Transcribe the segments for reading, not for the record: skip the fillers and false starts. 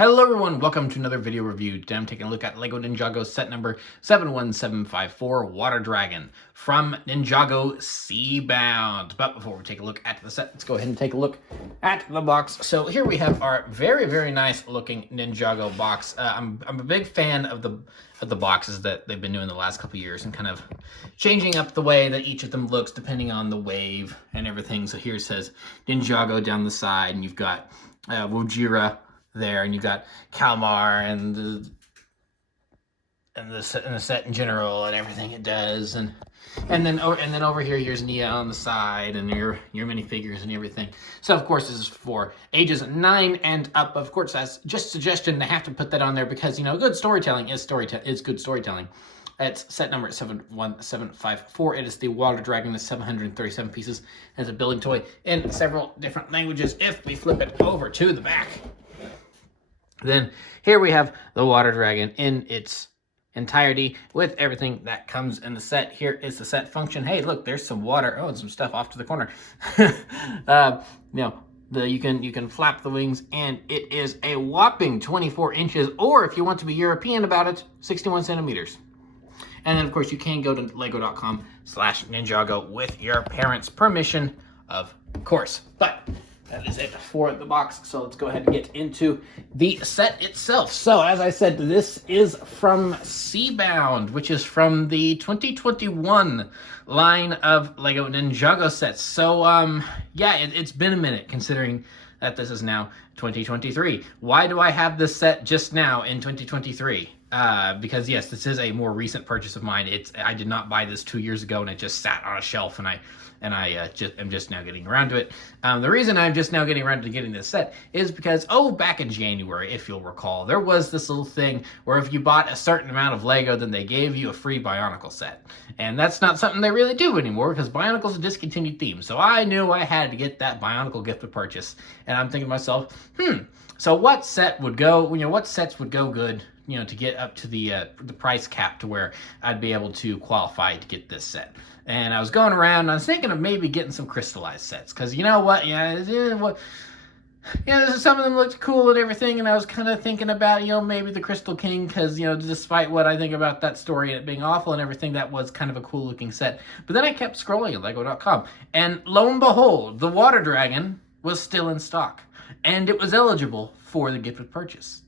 Hello everyone, welcome to another video review. Today I'm taking a look at LEGO NinjaGo set number 71754 Water Dragon from NinjaGo Seabound. But before we take a look at the set, let's go ahead and take a look at the box. So here we have our very nice looking NinjaGo box. I'm a big fan of the boxes that they've been doing the last couple years and kind of changing up the way that each of them looks depending on the wave and everything. So here it says NinjaGo down the side, and you've got Wojira there, and you got Kalmar and the set in general and everything it does, and then over here, here's Nia on the side and your minifigures and everything. So of course this is for ages 9 and up. Of course, that's just a suggestion. They have to put that on there because, you know, good storytelling is good storytelling. It's set number 71754. It is the Water Dragon. It's 737 pieces. It's a building toy in several different languages. If we flip it over to the back, then here we have the Water Dragon in its entirety with everything that comes in the set. Here is the set function. Hey, look, there's some water. Oh, and some stuff off to the corner. You can flap the wings, and it is a whopping 24 inches, or if you want to be European about it, 61 centimeters. And then, of course, you can go to lego.com/NinjaGo with your parents' permission, of course. But that is it for the box. So let's go ahead and get into the set itself. So as I said, this is from Seabound, which is from the 2021 line of LEGO NinjaGo sets. So yeah, it's been a minute considering that this is now 2023. Why do I have this set just now in 2023? Because yes, this is a more recent purchase of mine. I did not buy this 2 years ago, and it just sat on a shelf, and I am just now getting around to it. The reason I'm just now getting around to getting this set is because, back in January, if you'll recall, there was this little thing where if you bought a certain amount of LEGO, then they gave you a free Bionicle set. And that's not something they really do anymore, because Bionicle's a discontinued theme. So I knew I had to get that Bionicle gift of purchase. And I'm thinking to myself, so what set would go, what sets would go good, to get up to the price cap to where I'd be able to qualify to get this set. And I was going around, and I was thinking of maybe getting some crystallized sets, because you know what, some of them looked cool and everything, and I was kind of thinking about, maybe the Crystal King, because, despite what I think about that story and it being awful and everything, that was kind of a cool looking set. But then I kept scrolling at lego.com, and lo and behold, the Water Dragon was still in stock, and it was eligible for the gift of purchase.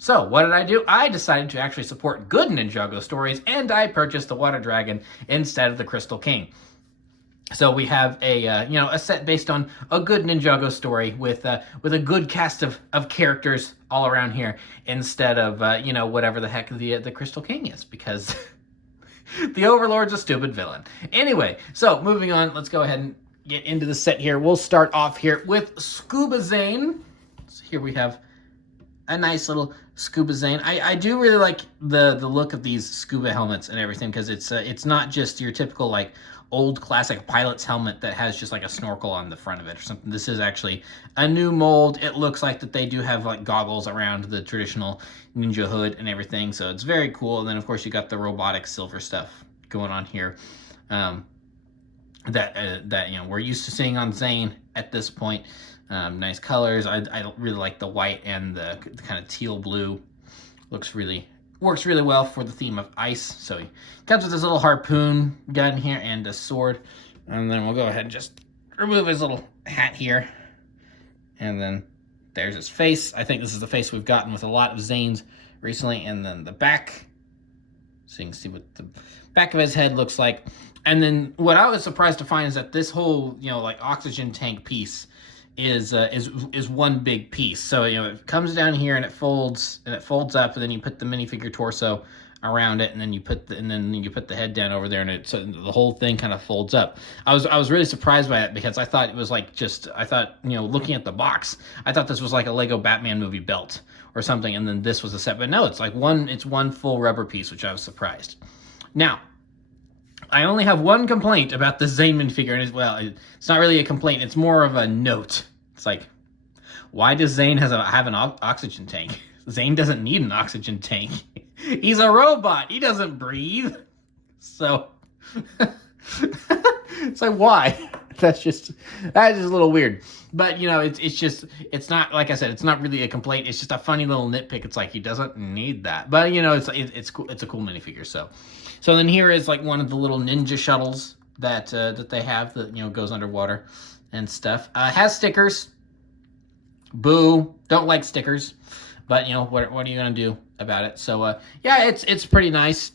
So what did I do? I decided to actually support good NinjaGo stories, and I purchased the Water Dragon instead of the Crystal King. So we have a set based on a good NinjaGo story with a good cast of characters all around here, instead of whatever the heck the Crystal King is, because the Overlord's a stupid villain. Anyway, so moving on, let's go ahead and get into the set here. We'll start off here with Scuba Zane. So here we have a nice little Scuba Zane. I do really like the look of these scuba helmets and everything, because it's not just your typical like old classic pilot's helmet that has just like a snorkel on the front of it or something. This is actually a new mold. It looks like that they do have like goggles around the traditional ninja hood and everything, so it's very cool. And then of course you got the robotic silver stuff going on here, that we're used to seeing on Zane at this point. Nice colors. I really like the white and the kind of teal blue. Works really well for the theme of ice. So he comes with this little harpoon gun here and a sword. And then we'll go ahead and just remove his little hat here. And then there's his face. I think this is the face we've gotten with a lot of Zanes recently. And then the back. So you can see what the back of his head looks like. And then what I was surprised to find is that this whole, like oxygen tank piece is one big piece. So it comes down here and it folds up, and then you put the minifigure torso around it, and then you put the head down over there, and so the whole thing kind of folds up. I was really surprised by it, because I thought it was like looking at the box, I thought this was like a Lego Batman movie belt or something, and then this was a set. But no, it's like one full rubber piece, which I was surprised. Now, I only have one complaint about the Zane minifigure, and it's not really a complaint, it's more of a note. It's like, why does Zane have an oxygen tank? Zane doesn't need an oxygen tank. He's a robot. He doesn't breathe. So, it's like, why? that's just a little weird. But you know, it's not, like I said, it's not really a complaint. It's just a funny little nitpick. It's like he doesn't need that, but you know, it's cool. It's a cool minifigure. So then here is like one of the little ninja shuttles that they have that, you know, goes underwater and stuff. Has stickers. Boo! Don't like stickers, but you know what are you gonna do about it? So yeah, it's pretty nice.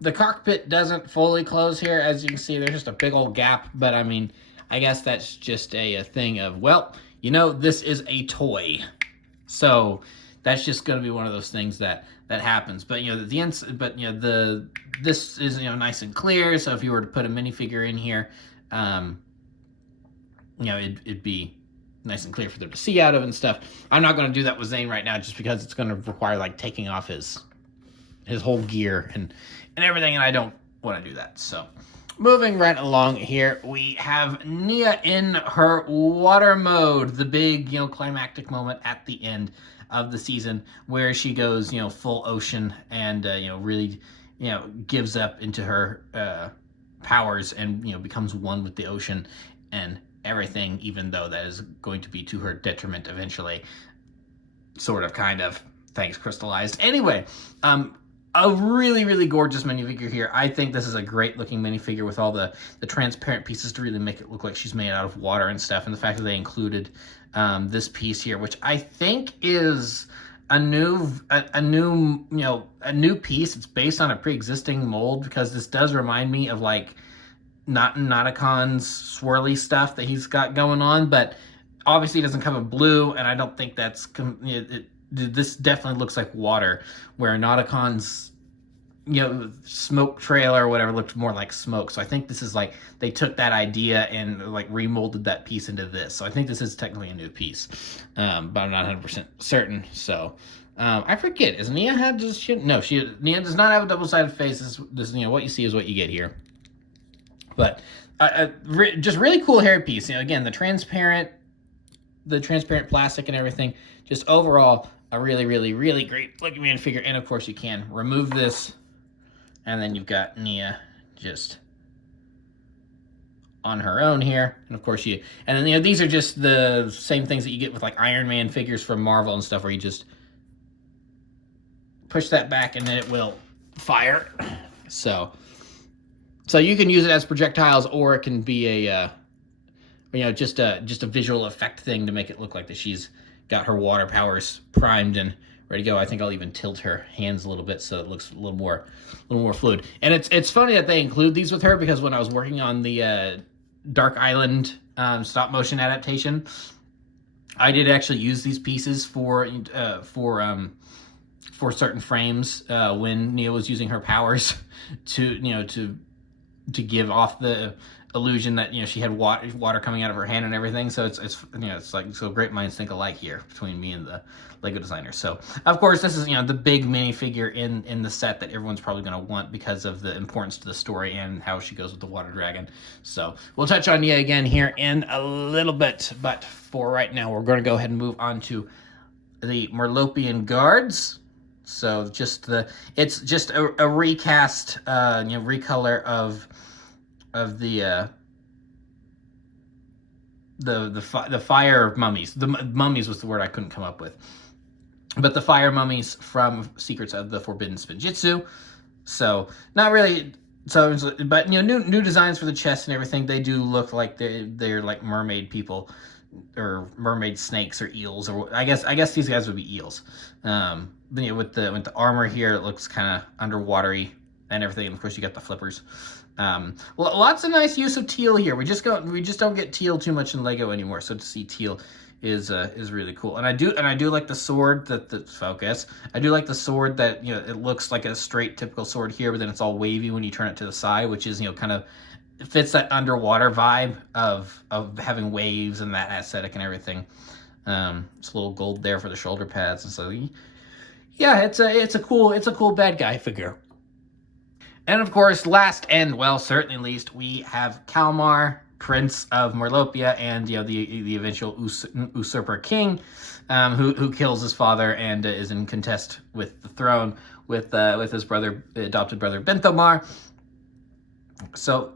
The cockpit doesn't fully close here, as you can see. There's just a big old gap, but I mean, I guess that's just a thing of, well, you know, this is a toy, so that's just going to be one of those things that happens. But you know, this is, you know, nice and clear. So if you were to put a minifigure in here, you know, it'd be nice and clear for them to see out of and stuff. I'm not going to do that with Zane right now, just because it's going to require like taking off his whole gear and everything, and I don't want to do that. So moving right along here, we have Nia in her water mode, the big, you know, climactic moment at the end of the season where she goes, you know, full ocean and you know, really, you know, gives up into her powers and, you know, becomes one with the ocean and everything, even though that is going to be to her detriment eventually, sort of, kind of. Thanks, Crystallized. Anyway, a really, really gorgeous minifigure here. I think this is a great looking minifigure with all the transparent pieces to really make it look like she's made out of water and stuff. And the fact that they included this piece here, which I think is a new piece. It's based on a pre-existing mold, because this does remind me of like Nauticon's swirly stuff that he's got going on, but obviously it doesn't come in blue, and I don't think that's this definitely looks like water, where Nauticon's, you know, smoke trail or whatever looked more like smoke. So I think this is like they took that idea and like remolded that piece into this. So I think this is technically a new piece, but I'm not 100% certain. So I forget. Is Nia had just Nia does not have a double-sided face. This, you know, what you see is what you get here. But just really cool hair piece. You know, again, the transparent plastic and everything. Just overall, a really, really, really great looking minifigure. And of course, you can remove this, and then you've got Nia just on her own here. And of course, and then, you know, these are just the same things that you get with like Iron Man figures from Marvel and stuff, where you just push that back and then it will fire. So you can use it as projectiles, or it can be a you know, just a visual effect thing to make it look like that she's got her water powers primed and ready to go. I think I'll even tilt her hands a little bit so it looks a little more fluid. And it's funny that they include these with her, because when I was working on the Dark Island stop motion adaptation, I did actually use these pieces for certain frames when Nia was using her powers to give off the illusion that, you know, she had water coming out of her hand and everything. So it's you know, it's like, so great minds think alike here between me and the Lego designer. So of course, this is, you know, the big minifigure in the set that everyone's probably going to want because of the importance to the story and how she goes with the water dragon. So we'll touch on Nia again here in a little bit, but for right now, we're going to go ahead and move on to the Merlopian guards. So it's just a recast, you know, recolor of the fire mummies. The mummies was the word I couldn't come up with, but the fire mummies from Secrets of the Forbidden Spinjitzu. So not really. So, but you know, new designs for the chest and everything. They do look like they're like mermaid people, or mermaid snakes, or eels, or I guess these guys would be eels. But, you know, with the armor here, it looks kind of underwatery and everything. And of course, you got the flippers. Lots of nice use of teal here. We just don't get teal too much in Lego anymore. So to see teal is really cool. And I do like the sword focus. I do like the sword that, you know, it looks like a straight typical sword here, but then it's all wavy when you turn it to the side, which is, you know, kind of fits that underwater vibe of having waves and that aesthetic and everything. It's a little gold there for the shoulder pads, and so yeah, it's a cool bad guy figure. And of course, last and, well, certainly least, we have Kalmar, Prince of Merlopia, and, you know, the eventual usurper king, who kills his father and is in contest with the throne with his adopted brother Benthomar. So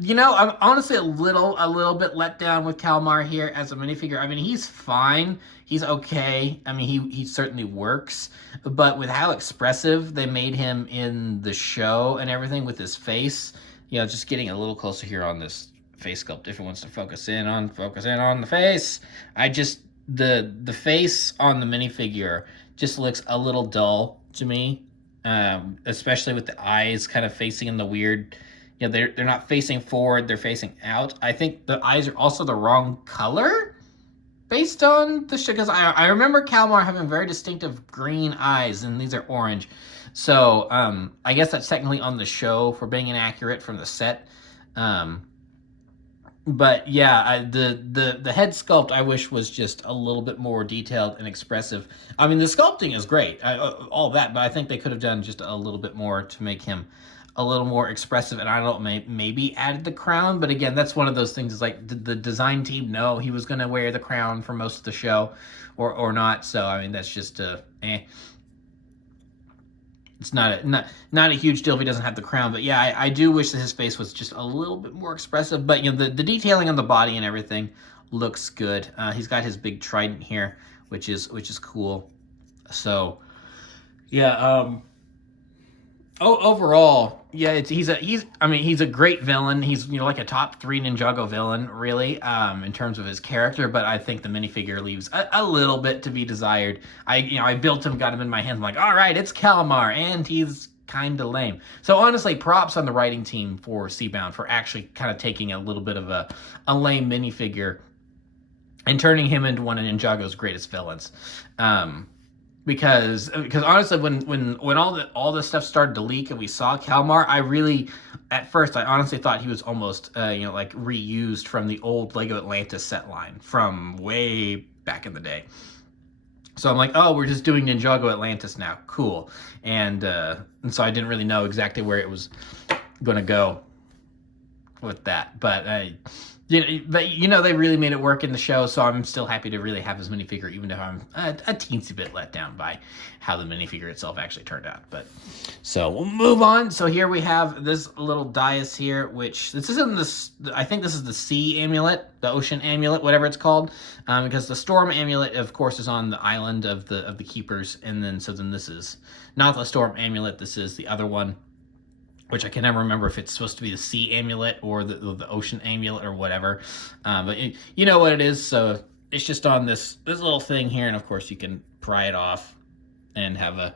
You know, I'm honestly a little bit let down with Kalmar here as a minifigure. I mean, he's fine. He's okay. I mean, he certainly works, but with how expressive they made him in the show and everything with his face, you know, just getting a little closer here on this face sculpt. If it wants to focus in on the face, I just the face on the minifigure just looks a little dull to me, especially with the eyes kind of facing in the weird. You know, they're not facing forward, they're facing out. I think the eyes are also the wrong color based on the show, because I remember Kalmar having very distinctive green eyes, and these are orange. So I guess that's technically on the show for being inaccurate from the set. But yeah, the head sculpt I wish was just a little bit more detailed and expressive. I mean, the sculpting is great, all that, but I think they could have done just a little bit more to make him a little more expressive. And I don't know, maybe added the crown, but again, that's one of those things. Is like, did the design team know he was going to wear the crown for most of the show, or not? So I mean, that's just it's not a huge deal if he doesn't have the crown. But yeah, I do wish that his face was just a little bit more expressive. But you know, the detailing on the body and everything looks good. He's got his big trident here, which is cool. So yeah, overall, yeah, he's a great villain. He's, you know, like a top 3 Ninjago villain, really, in terms of his character. But I think the minifigure leaves a little bit to be desired. I built him, got him in my hands. I'm like, all right, it's Kalmar, and he's kind of lame. So honestly, props on the writing team for Seabound for actually kind of taking a little bit of a lame minifigure and turning him into one of Ninjago's greatest villains. Because honestly, when all this stuff started to leak and we saw Kalmar, at first I honestly thought he was almost like reused from the old Lego Atlantis set line from way back in the day. So I'm like, oh, we're just doing Ninjago Atlantis now, cool. And so I didn't really know exactly where it was going to go with that, but they really made it work in the show, so I'm still happy to really have his minifigure, even though I'm a teensy bit let down by how the minifigure itself actually turned out. But so we'll move on. So here we have this little dais here, which I think this is the sea amulet, the ocean amulet, whatever it's called, because the storm amulet, of course, is on the island of the keepers, and then this is not the storm amulet. This is the other one, which I can never remember if it's supposed to be the sea amulet or the ocean amulet or whatever. But you know what it is. So it's just on this little thing here, and of course you can pry it off and have a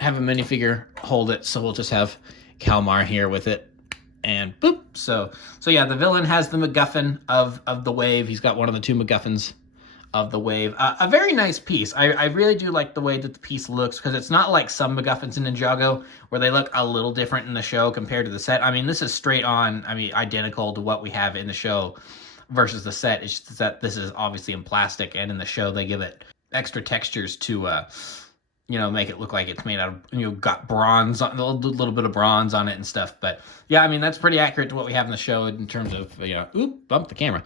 minifigure hold it. So we'll just have Kalmar here with it, and boop. So yeah, the villain has the MacGuffin of the wave. He's got one of the 2 MacGuffins of the wave. A very nice piece. I really do like the way that the piece looks, because it's not like some MacGuffins in Ninjago where they look a little different in the show compared to the set. I mean, this is straight on, identical to what we have in the show versus the set. It's just that this is obviously in plastic, and in the show they give it extra textures to make it look like it's made out of, got bronze, a little bit of bronze on it and stuff. But yeah, I mean, that's pretty accurate to what we have in the show in terms of, bump the camera,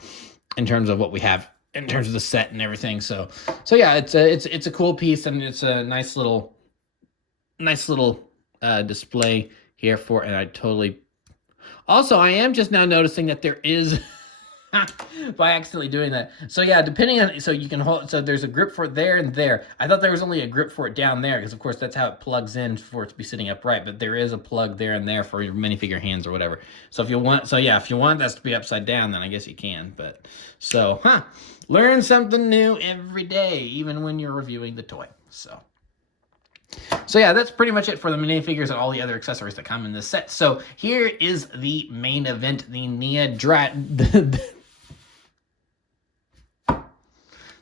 in terms of what we have in terms of the set and everything. So yeah, it's a cool piece, and it's a nice little display here for. And also, I am just now noticing that there is by accidentally doing that. So yeah, depending on, so you can hold, so there's a grip for it there and there. I thought there was only a grip for it down there, because of course that's how it plugs in for it to be sitting upright, but there is a plug there and there for your minifigure hands or whatever. So if you want that to be upside down, then I guess you can. But so learn something new every day, even when you're reviewing the toy. So yeah, that's pretty much it for the minifigures and all the other accessories that come in this set. So here is the main event, the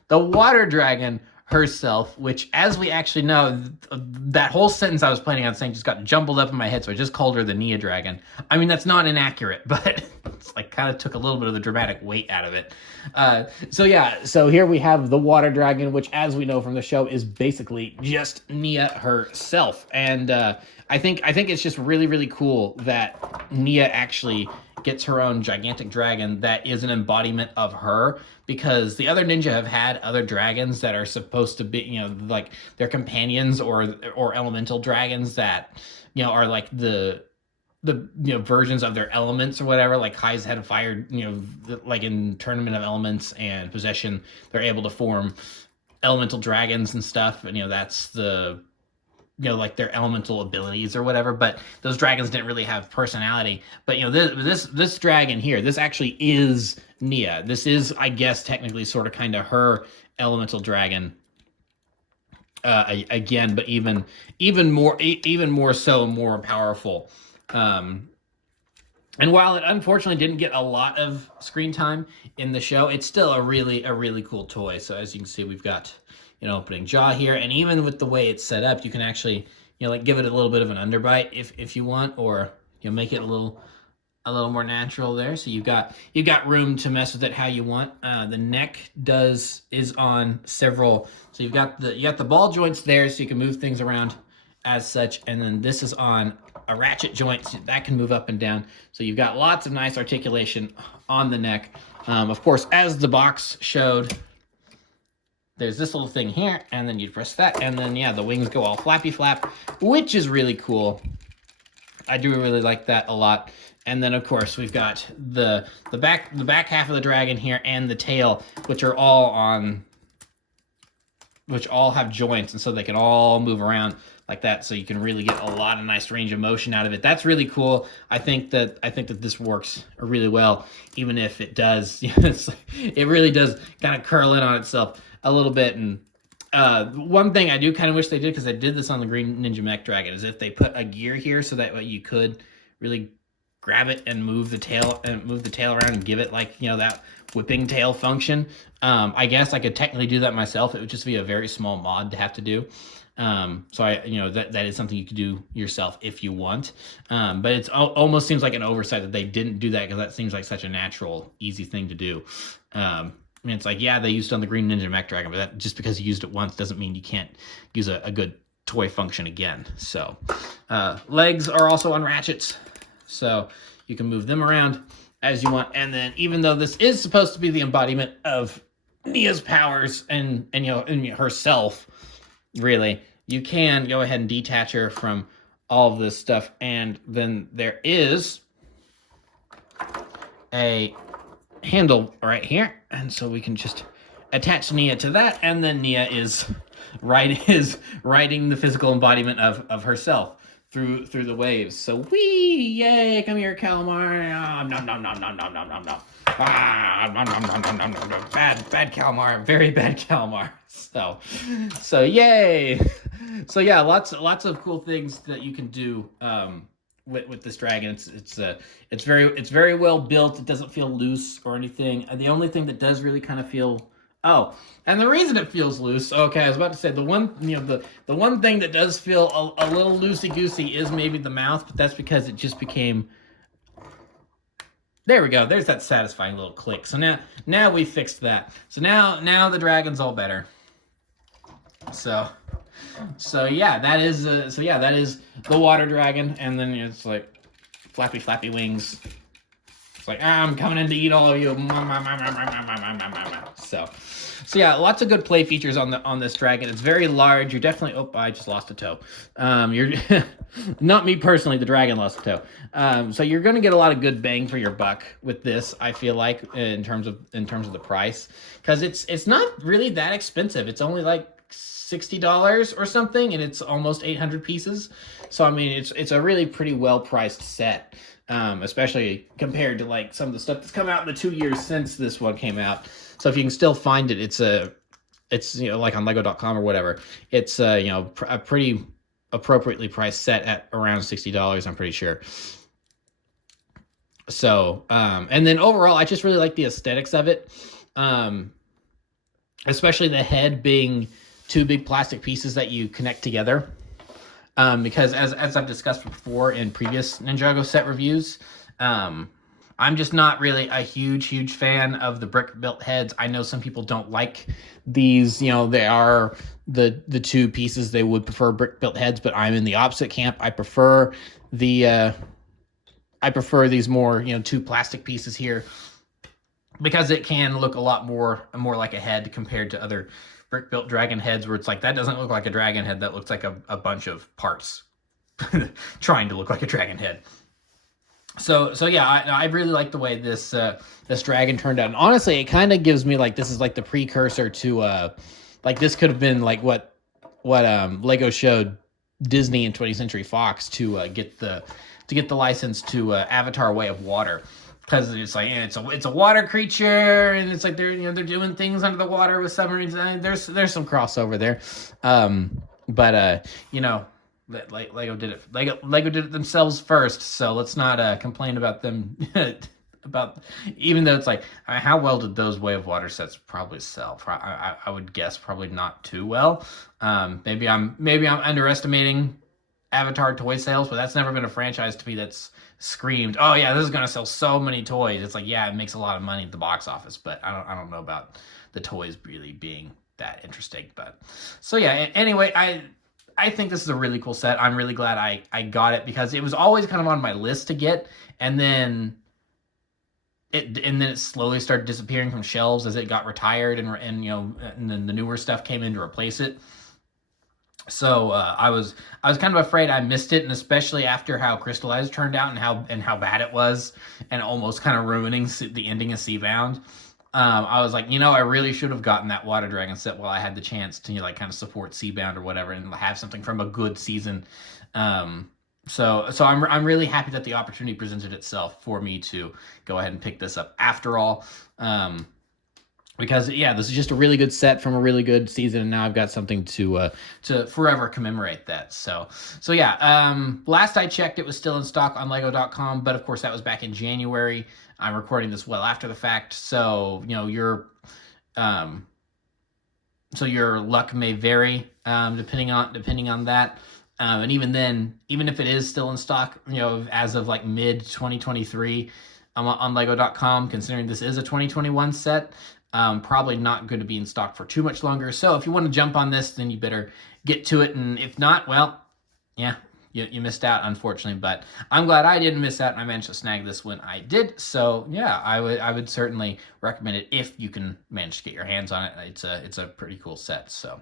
the water dragon herself, which, as we actually know, that whole sentence I was planning on saying just got jumbled up in my head, so I just called her the Nia Dragon. I mean, that's not inaccurate, but it's like kind of took a little bit of the dramatic weight out of it. So here we have the water dragon, which, as we know from the show, is basically just Nia herself. And I think it's just really, really cool that Nia actually gets her own gigantic dragon that is an embodiment of her, because the other ninja have had other dragons that are supposed to be, like their companions or elemental dragons that, are like the versions of their elements or whatever. Like Kai's had a fire, like in Tournament of Elements and Possession, they're able to form elemental dragons and stuff, and that's the like their elemental abilities or whatever. But those dragons didn't really have personality. But this dragon here, this actually is Nia. This is, I guess, technically sort of kind of her elemental dragon. Again, but even more so, more powerful. And while it unfortunately didn't get a lot of screen time in the show, it's still a really cool toy. So as you can see, we've got opening jaw here, and even with the way it's set up, you can actually like give it a little bit of an underbite if you want, or make it a little more natural there. So you've got room to mess with it how you want. The neck is on several. So you got the ball joints there, so you can move things around as such, and then this is on a ratchet joint that can move up and down. So you've got lots of nice articulation on the neck. Of course, as the box showed, there's this little thing here, and then you press that, and then the wings go all flappy flap, which is really cool. I do really like that a lot. And then of course we've got the back half of the dragon here and the tail, which all have joints, and so they can all move around like that, so you can really get a lot of nice range of motion out of it. That's really cool. I think that this works really well, even if it does, it really does kind of curl in on itself a little bit. And one thing I do kind of wish they did, because I did this on the Green Ninja Mech Dragon, is if they put a gear here so that way you could really grab it and move the tail around and give it like that whipping tail function. I guess I could technically do that myself. It would just be a very small mod to have to do. So that is something you could do yourself if you want. But it's almost seems like an oversight that they didn't do that, because that seems like such a natural, easy thing to do. It's like, they used it on the Green Ninja Mech Dragon, but that, just because you used it once doesn't mean you can't use a good toy function again. So legs are also on ratchets, so you can move them around as you want. And then, even though this is supposed to be the embodiment of Nia's powers and herself, really, you can go ahead and detach her from all of this stuff. And then there is a handle right here, and so we can just attach Nia to that, and then Nia is riding the physical embodiment of herself through the waves. So yay, come here, Kalmar. Nom nom nom nom nom nom nom nom. Bad Kalmar, very bad Kalmar. So yay. So lots of cool things that you can do with this dragon. It's very well built. It doesn't feel loose or anything. And the only thing that does really kind of feel, and the reason it feels loose, okay, I was about to say the one thing that does feel a little loosey-goosey is maybe the mouth, but that's because it just became, there we go, there's that satisfying little click. So now we fixed that. So now the dragon's all better. So that is the water dragon, and then it's like flappy wings. It's like, I'm coming in to eat all of you. So yeah, lots of good play features on this dragon. It's very large. You're definitely, I just lost a toe. You're not me personally, the dragon lost a toe. So you're gonna get a lot of good bang for your buck with this, I feel like, in terms of the price, because it's not really that expensive. It's only like $60 or something, and it's almost 800 pieces. So I mean, it's a really pretty well priced set, especially compared to like some of the stuff that's come out in the 2 years since this one came out. So if you can still find it, it's like on Lego.com or whatever. It's a pretty appropriately priced set at around $60, I'm pretty sure. So and then overall, I just really like the aesthetics of it, especially the head being two big plastic pieces that you connect together. Because as I've discussed before in previous NinjaGo set reviews, I'm just not really a huge fan of the brick built heads. I know some people don't like these, they are the two pieces. They would prefer brick built heads, but I'm in the opposite camp. I prefer these more, two plastic pieces here, because it can look a lot more like a head compared to other brick-built dragon heads, where it's like, that doesn't look like a dragon head, that looks like a bunch of parts trying to look like a dragon head. So yeah, I really like the way this dragon turned out. And honestly, it kind of gives me like this is like the precursor to like this could have been like what Lego showed Disney and 20th Century Fox to get the license to Avatar: Way of Water. Because it's like it's a water creature, and it's like they're doing things under the water with submarines. There's some crossover there, but Lego did it. Lego did it themselves first, so let's not complain about them. About even though it's like how well did those Way of Water sets probably sell? I would guess probably not too well. Maybe I'm underestimating Avatar toy sales, but that's never been a franchise to me that's screamed, "Oh yeah, this is gonna sell so many toys." It's like, yeah, it makes a lot of money at the box office, but I don't know about the toys really being that interesting. But so yeah, anyway, I think this is a really cool set. I'm really glad I got it because it was always kind of on my list to get, and then it slowly started disappearing from shelves as it got retired, and then the newer stuff came in to replace it. So I was kind of afraid I missed it, and especially after how Crystallized turned out and how bad it was, and almost kind of ruining the ending of Seabound. I was like, I really should have gotten that Water Dragon set while I had the chance to like kind of support Seabound or whatever, and have something from a good season. So I'm really happy that the opportunity presented itself for me to go ahead and pick this up after all. Because yeah, this is just a really good set from a really good season, and now I've got something to forever commemorate that. So yeah, last I checked, it was still in stock on Lego.com, but of course that was back in January. I'm recording this well after the fact, so your luck may vary depending on that. And even then, even if it is still in stock, as of like mid 2023 on Lego.com, considering this is a 2021 set. Probably not going to be in stock for too much longer. So if you want to jump on this, then you better get to it. And if not, well, yeah, you missed out, unfortunately. But I'm glad I didn't miss out, and I managed to snag this when I did. So yeah, I would certainly recommend it if you can manage to get your hands on it. It's a pretty cool set. So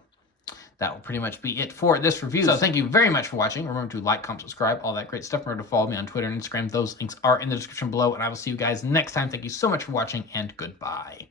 that will pretty much be it for this review. So thank you very much for watching. Remember to like, comment, subscribe, all that great stuff. Remember to follow me on Twitter and Instagram. Those links are in the description below, and I will see you guys next time. Thank you so much for watching, and goodbye.